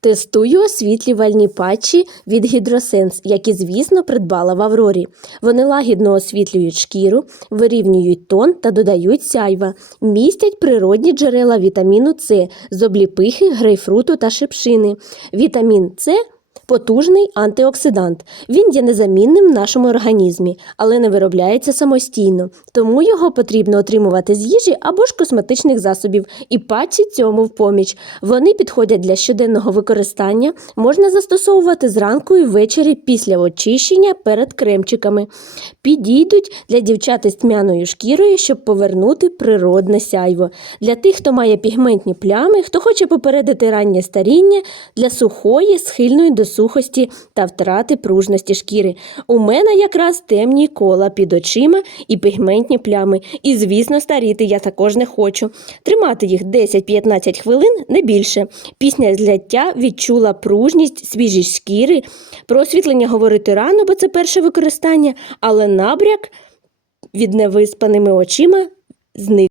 Тестую освітлювальні патчі від Hydrosense, які, звісно, придбала в Аврорі. Вони лагідно освітлюють шкіру, вирівнюють тон та додають сяйва, містять природні джерела вітаміну С з обліпихи, грейпфруту та шипшини. Вітамін С Потужний антиоксидант. Він є незамінним в нашому організмі, але не виробляється самостійно, тому його потрібно отримувати з їжі або ж косметичних засобів і патчі цьому в поміч. Вони підходять для щоденного використання, можна застосовувати зранку і ввечері після очищення перед кремчиками. Підійдуть для дівчат із тьмяною шкірою, щоб повернути природне сяйво. Для тих, хто має пігментні плями, хто хоче попередити раннє старіння, для сухої, схильної до сухості та втрати пружності шкіри. У мене якраз темні кола під очима і пігментні плями. І, звісно, старіти я також не хочу. Тримати їх 10-15 хвилин, не більше. Після зляття відчула пружність, свіжість шкіри. Про освітлення говорити рано, бо це перше використання, але набряк від невиспаними очима зник.